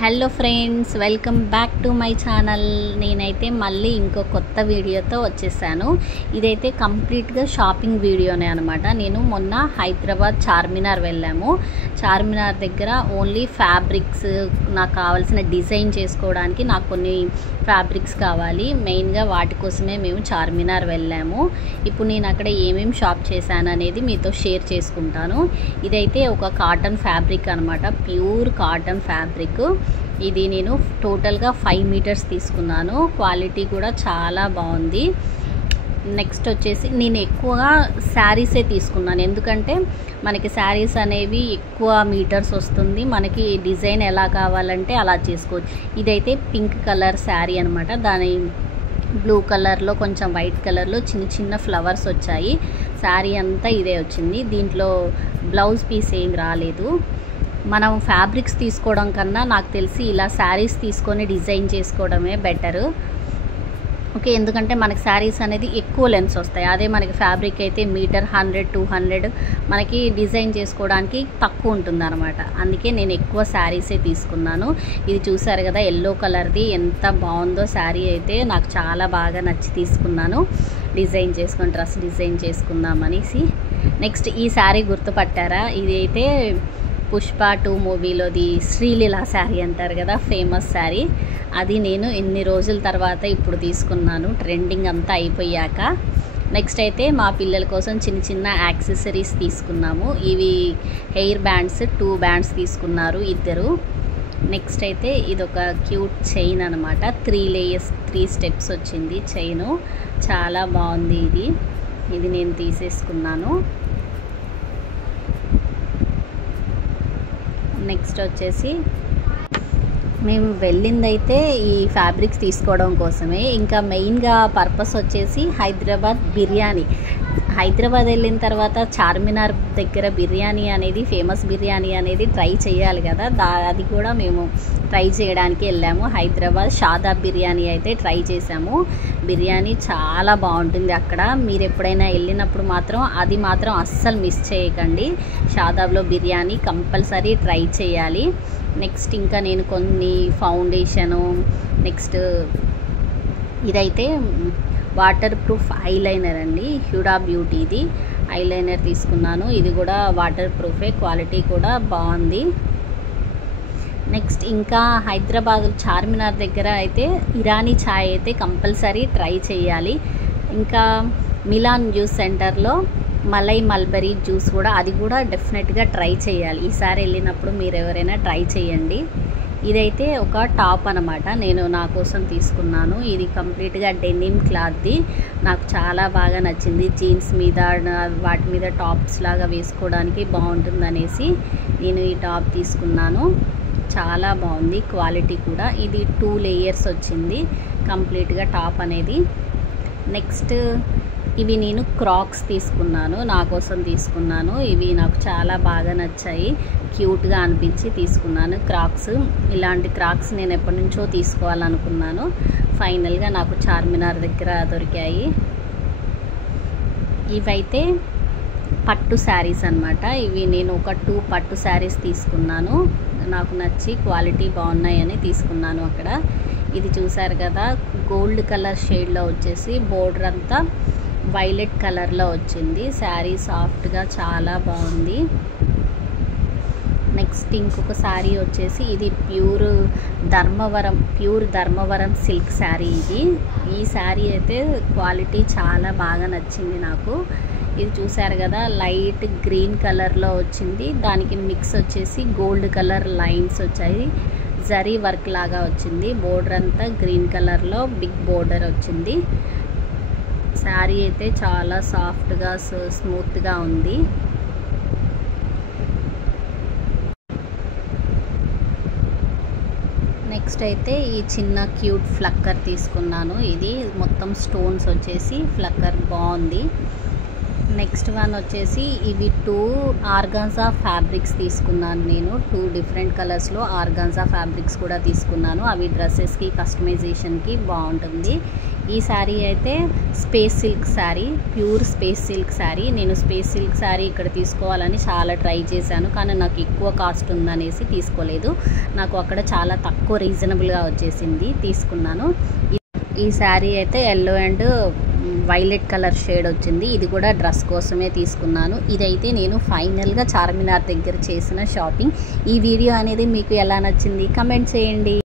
Hello friends, welcome back to my channel. నేనైతే మళ్ళీ ఇంకో కొత్త వీడియోతో వచ్చేసాను. ఇదైతే కంప్లీట్గా షాపింగ్ వీడియోనే అనమాట. నేను మొన్న హైదరాబాద్ చార్మినార్ వెళ్ళాము. చార్మినార్ దగ్గర ఓన్లీ ఫ్యాబ్రిక్స్, నాకు కావాల్సిన డిజైన్ చేసుకోవడానికి నాకు కొన్ని ఫ్యాబ్రిక్స్ కావాలి. మెయిన్గా వాటి కోసమే మేము చార్మినార్ వెళ్ళాము. ఇప్పుడు నేను అక్కడ ఏమేమి షాప్ చేశాను అనేది మీతో షేర్ చేసుకుంటాను. ఇదైతే ఒక కాటన్ ఫ్యాబ్రిక్ అనమాట, ప్యూర్ కాటన్ ఫ్యాబ్రిక్. ఇది నేను టోటల్గా 5 మీటర్స్ తీసుకున్నాను. క్వాలిటీ కూడా చాలా బాగుంది. నెక్స్ట్ వచ్చేసి నేను ఎక్కువగా శారీసే తీసుకున్నాను, ఎందుకంటే మనకి శారీస్ అనేవి ఎక్కువ మీటర్స్ వస్తుంది, మనకి డిజైన్ ఎలా కావాలంటే అలా చేసుకోవచ్చు. ఇదైతే పింక్ కలర్ శారీ అనమాట. దాని బ్లూ కలర్లో కొంచెం వైట్ కలర్లో చిన్న చిన్న ఫ్లవర్స్ వచ్చాయి. శారీ అంతా ఇదే వచ్చింది. దీంట్లో బ్లౌజ్ పీస్ ఏం రాలేదు. మనం ఫ్యాబ్రిక్స్ తీసుకోవడం కన్నా నాకు తెలిసి ఇలా శారీస్ తీసుకొని డిజైన్ చేసుకోవడమే బెటరు. ఓకే, ఎందుకంటే మనకి శారీస్ అనేది ఎక్కువ లెన్స్ వస్తాయి. అదే మనకి ఫ్యాబ్రిక్ అయితే మీటర్ 100-200 మనకి డిజైన్ చేసుకోవడానికి తక్కువ ఉంటుంది అనమాట. అందుకే నేను ఎక్కువ శారీసే తీసుకున్నాను. ఇది చూసారు కదా, ఎల్లో కలర్ది ఎంత బాగుందో శారీ. అయితే నాకు చాలా బాగా నచ్చి తీసుకున్నాను. డిజైన్ చేసుకొని డ్రెస్ డిజైన్ చేసుకుందాం అనేసి. నెక్స్ట్ ఈ శారీ గుర్తుపట్టారా? ఇది అయితే పుష్ప 2 మూవీలోది శ్రీలీల శారీ అంటారు కదా, ఫేమస్ శారీ. అది నేను ఎన్ని రోజుల తర్వాత ఇప్పుడు తీసుకున్నాను, ట్రెండింగ్ అంతా అయిపోయాక. నెక్స్ట్ అయితే మా పిల్లల కోసం చిన్న చిన్న యాక్సెసరీస్ తీసుకున్నాము. ఇవి హెయిర్ బ్యాండ్స్ 2 బ్యాండ్స్ తీసుకున్నారు ఇద్దరు. నెక్స్ట్ అయితే ఇదొక క్యూట్ చైన్ అనమాట. 3 లేయర్స్ 3 స్టెప్స్ వచ్చింది చైను. చాలా బాగుంది ఇది నేను తీసేసుకున్నాను. నెక్స్ట్ వచ్చేసి మేము వెళ్ళిందైతే ఈ ఫ్యాబ్రిక్స్ తీసుకోవడం కోసమే. ఇంకా మెయిన్గా పర్పస్ వచ్చేసి హైదరాబాద్ బిర్యానీ. హైదరాబాద్ వెళ్ళిన తర్వాత చార్మినార్ దగ్గర బిర్యానీ అనేది, ఫేమస్ బిర్యానీ అనేది ట్రై చేయాలి కదా. అది కూడా మేము ట్రై చేయడానికి వెళ్ళాము. హైదరాబాద్ షాదాబ్ బిర్యానీ అయితే ట్రై చేసాము. బిర్యానీ చాలా బాగుంటుంది అక్కడ. మీరు ఎప్పుడైనా వెళ్ళినప్పుడు మాత్రం అది మాత్రం అస్సలు మిస్ చేయకండి. షాదాబ్లో బిర్యానీ కంపల్సరీ ట్రై చేయాలి. నెక్స్ట్ ఇంకా నేను కొన్ని ఫౌండేషను, నెక్స్ట్ ఇదైతే వాటర్ ప్రూఫ్ ఐలైనర్ అండి, హ్యూడా బ్యూటీది ఐలైనర్ తీసుకున్నాను. ఇది కూడా వాటర్ ప్రూఫే, క్వాలిటీ కూడా బాగుంది. నెక్స్ట్ ఇంకా హైదరాబాద్ చార్మినార్ దగ్గర అయితే ఇరానీ ఛాయ్ అయితే కంపల్సరీ ట్రై చేయాలి. ఇంకా మిలాన్ జ్యూస్ సెంటర్లో మలై మల్బరీ జ్యూస్ కూడా, అది కూడా డెఫినెట్గా ట్రై చేయాలి. ఈసారి వెళ్ళినప్పుడు మీరు ఎవరైనా ట్రై చేయండి. ఇదైతే ఒక టాప్ అనమాట, నేను నా కోసం తీసుకున్నాను. ఇది కంప్లీట్గా డెనిమ్ క్లాత్ది. నాకు చాలా బాగా నచ్చింది. జీన్స్ మీద వాటి మీద టాప్స్ లాగా వేసుకోవడానికి బాగుంటుంది అనేసి నేను ఈ టాప్ తీసుకున్నాను. చాలా బాగుంది, క్వాలిటీ కూడా. ఇది 2 లేయర్స్ వచ్చింది కంప్లీట్గా టాప్ అనేది. నెక్స్ట్ ఇవి నేను క్రాక్స్ తీసుకున్నాను, నా కోసం తీసుకున్నాను. ఇవి నాకు చాలా బాగా నచ్చాయి, క్యూట్గా అనిపించి తీసుకున్నాను క్రాక్స్. ఇలాంటి క్రాక్స్ నేను ఎప్పటి నుంచో తీసుకోవాలనుకున్నాను. ఫైనల్గా నాకు చార్మినార్ దగ్గర దొరికాయి. ఇవైతే పట్టు శారీస్ అనమాట. ఇవి నేను ఒక 2 పట్టు శారీస్ తీసుకున్నాను. నాకు నచ్చి క్వాలిటీ బాగున్నాయని తీసుకున్నాను అక్కడ. ఇది చూసారు కదా, గోల్డ్ కలర్ షేడ్లో వచ్చేసి బోర్డర్ అంతా వైలెట్ కలర్లో వచ్చింది. శారీ సాఫ్ట్గా చాలా బాగుంది. నెక్స్ట్ ఇంకొక శారీ వచ్చేసి ఇది ప్యూర్ ధర్మవరం సిల్క్ శారీ. ఈ శారీ అయితే క్వాలిటీ చాలా బాగా నచ్చింది నాకు. ఇది చూసారు కదా, లైట్ గ్రీన్ కలర్లో వచ్చింది. దానికి మిక్స్ వచ్చేసి గోల్డ్ కలర్ లైన్స్ వచ్చాయి, జరీ వర్క్ లాగా వచ్చింది. బోర్డర్ అంతా గ్రీన్ కలర్లో బిగ్ బోర్డర్ వచ్చింది. శారీ అయితే చాలా సాఫ్ట్గా స్మూత్గా ఉంది. నెక్స్ట్ అయితే ఈ చిన్న క్యూట్ ఫ్లక్కర్ తీసుకున్నాను. ఇది మొత్తం స్టోన్స్ వచ్చేసి ఫ్లక్కర్ బాగుంది. నెక్స్ట్ వన్ వచ్చేసి ఇవి 2 ఆర్గాన్జా ఫ్యాబ్రిక్స్ తీసుకున్నాను నేను. 2 డిఫరెంట్ కలర్స్లో ఆర్గాన్జా ఫ్యాబ్రిక్స్ కూడా తీసుకున్నాను. అవి డ్రెస్సెస్కి కస్టమైజేషన్కి బాగుంటుంది. ఈ శారీ అయితే space silk sari, pure space silk sari. నేను స్పేస్ సిల్క్ శారీ ఇక్కడ తీసుకోవాలని చాలా ట్రై చేశాను, కానీ నాకు ఎక్కువ కాస్ట్ ఉందనేసి తీసుకోలేదు. నాకు అక్కడ చాలా తక్కువ రీజనబుల్గా వచ్చేసింది, తీసుకున్నాను. ఈ శారీ అయితే yellow and violet colour shade వచ్చింది. ఇది కూడా డ్రెస్ కోసమే తీసుకున్నాను. ఇదైతే నేను ఫైనల్గా చార్మినార్ దగ్గర చేసిన షాపింగ్. ఈ వీడియో అనేది మీకు ఎలా నచ్చింది కమెంట్ చేయండి.